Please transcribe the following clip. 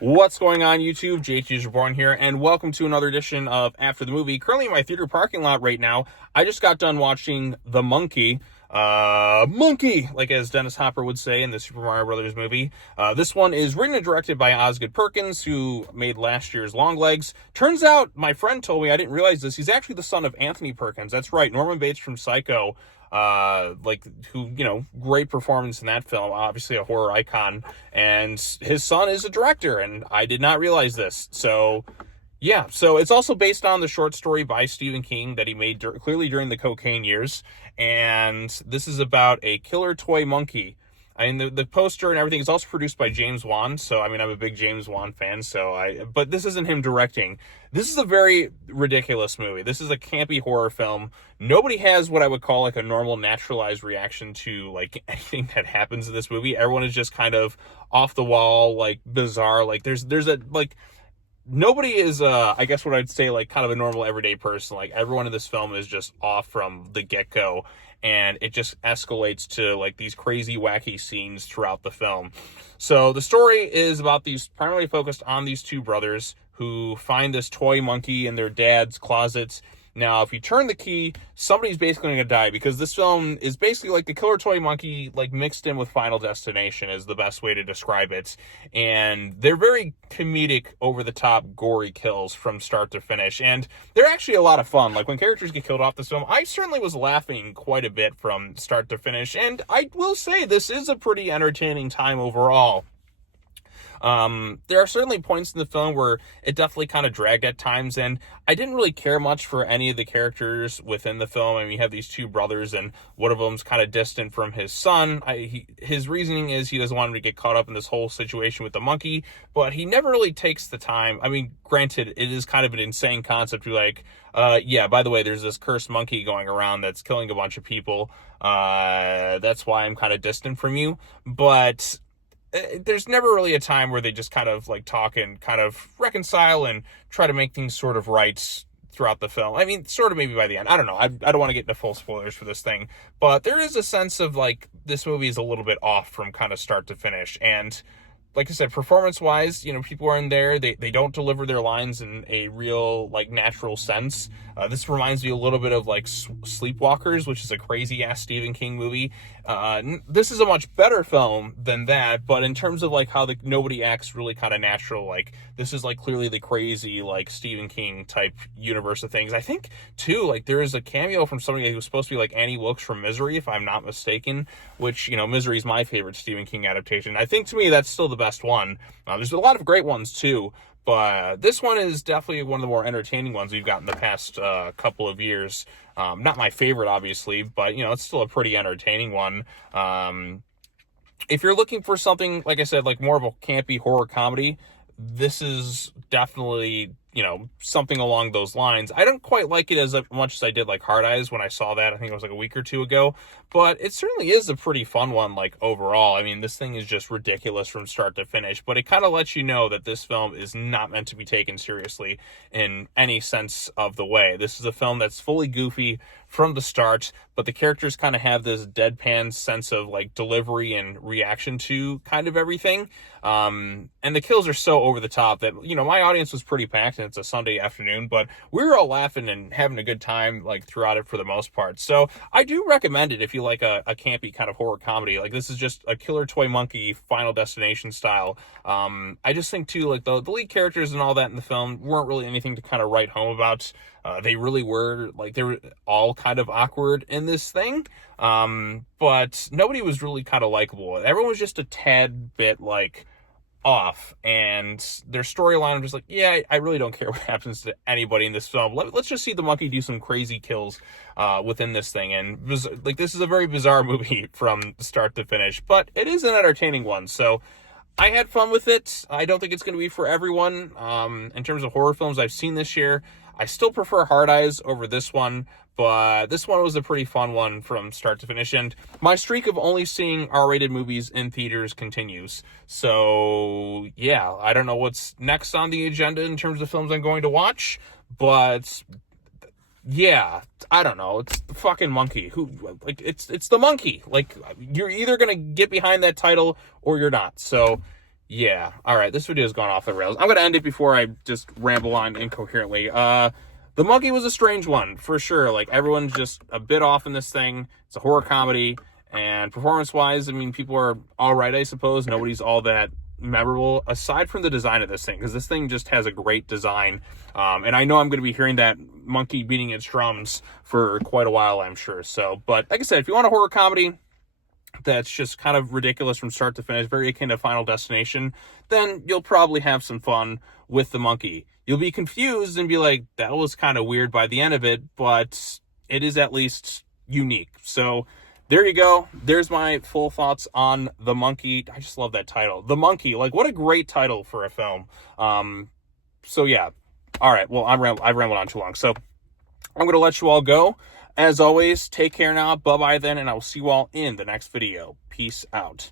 What's going on, YouTube? JT Reborn here, and welcome to another edition of After the Movie. Currently in my theater parking lot right now. I just got done watching The Monkey. Monkey, like as Dennis Hopper would say in the Super Mario Brothers movie. This one is written and directed by Osgood Perkins, who made last year's Longlegs. Turns out, my friend told me, I didn't realize this, he's actually the son of Anthony Perkins. That's right, Norman Bates from Psycho. Great performance in that film, obviously a horror icon, and his son is a director, and I did not realize this. So it's also based on the short story by Stephen King that he made clearly during the cocaine years, and this is about a killer toy monkey. I mean, the poster and everything is also produced by James Wan, so, I mean, I'm a big James Wan fan, but this isn't him directing. This is a very ridiculous movie. This is a campy horror film. Nobody has what I would call, like, a normal, naturalized reaction to, like, anything that happens in this movie. Everyone is just kind of off the wall, like, bizarre. Like, there's a, like, nobody is, I guess what I'd say, like, kind of a normal, everyday person. Like, everyone in this film is just off from the get-go, and it just escalates to, like, these crazy, wacky scenes throughout the film. So the story is about primarily focused on these two brothers who find this toy monkey in their dad's closets. Now, if you turn the key, somebody's basically going to die, because this film is basically like the killer toy monkey, like, mixed in with Final Destination is the best way to describe it. And they're very comedic, over-the-top, gory kills from start to finish. And they're actually a lot of fun. Like, when characters get killed off this film, I certainly was laughing quite a bit from start to finish. And I will say this is a pretty entertaining time overall. There are certainly points in the film where it definitely kind of dragged at times, and I didn't really care much for any of the characters within the film. I mean, you have these two brothers, and one of them's kind of distant from his son. His reasoning is he doesn't want him to get caught up in this whole situation with the monkey, but he never really takes the time. I mean, granted, it is kind of an insane concept to be like, yeah, by the way, there's this cursed monkey going around that's killing a bunch of people. That's why I'm kind of distant from you. But there's never really a time where they just kind of, like, talk and kind of reconcile and try to make things sort of right throughout the film. I mean, sort of maybe by the end. I don't know. I don't want to get into full spoilers for this thing. But there is a sense of, like, this movie is a little bit off from kind of start to finish. And like I said, performance-wise, people are in there. They don't deliver their lines in a real, like, natural sense. This reminds me a little bit of, like, Sleepwalkers, which is a crazy-ass Stephen King movie. This is a much better film than that, but in terms of, like, how nobody acts really kind of natural, like, this is, like, clearly the crazy, like, Stephen King-type universe of things. I think, too, like, there is a cameo from somebody who was supposed to be, like, Annie Wilkes from Misery, if I'm not mistaken, which, Misery is my favorite Stephen King adaptation. I think, to me, that's still the best one. There's a lot of great ones, too, but this one is definitely one of the more entertaining ones we've got in the past couple of years. Not my favorite, obviously, but, it's still a pretty entertaining one. If you're looking for something, like I said, like more of a campy horror comedy, this is definitely, something along those lines. I don't quite like it as much as I did, like, Hard Eyes when I saw that. I think it was like a week or two ago. But it certainly is a pretty fun one, like, overall. I mean, this thing is just ridiculous from start to finish. But it kind of lets you know that this film is not meant to be taken seriously in any sense of the way. This is a film that's fully goofy from the start, but the characters kind of have this deadpan sense of, like, delivery and reaction to kind of everything. And the kills are so over the top that, my audience was pretty packed, and it's a Sunday afternoon, but we were all laughing and having a good time, like, throughout it for the most part. So I do recommend it if you like a campy kind of horror comedy. Like, this is just a killer toy monkey, Final Destination style. I just think, too, like, the lead characters and all that in the film weren't really anything to kind of write home about. They really were, like, they were all kind of awkward in this thing. But nobody was really kind of likable. Everyone was just a tad bit, like, off, and their storyline, I'm just like, yeah, I really don't care what happens to anybody in this film. Let's just see the monkey do some crazy kills within this thing. And like, this is a very bizarre movie from start to finish, but it is an entertaining one. So I had fun with it. I don't think it's going to be for everyone. In terms of horror films I've seen this year, I still prefer Hard Eyes over this one, but this one was a pretty fun one from start to finish, and my streak of only seeing R-rated movies in theaters continues. So, yeah, I don't know what's next on the agenda in terms of films I'm going to watch, but yeah, I don't know. It's the fucking monkey. It's the monkey. Like, you're either gonna get behind that title or you're not. So, Yeah. All right. This video has gone off the rails. I'm going to end it before I just ramble on incoherently. The monkey was a strange one for sure. Like, everyone's just a bit off in this thing. It's a horror comedy, and performance-wise, I mean, people are all right, I suppose. Nobody's all that memorable aside from the design of this thing, because this thing just has a great design. And I know I'm going to be hearing that monkey beating its drums for quite a while, I'm sure. So, but like I said, if you want a horror comedy that's just kind of ridiculous from start to finish, very akin to Final Destination, then you'll probably have some fun with the monkey. You'll be confused and be like, that was kind of weird by the end of it, but it is at least unique. So there you go. There's my full thoughts on The Monkey. I just love that title. The Monkey. Like, what a great title for a film. So yeah. All right. Well, I've rambled on too long. So I'm going to let you all go. As always, take care now. Bye-bye then, and I will see you all in the next video. Peace out.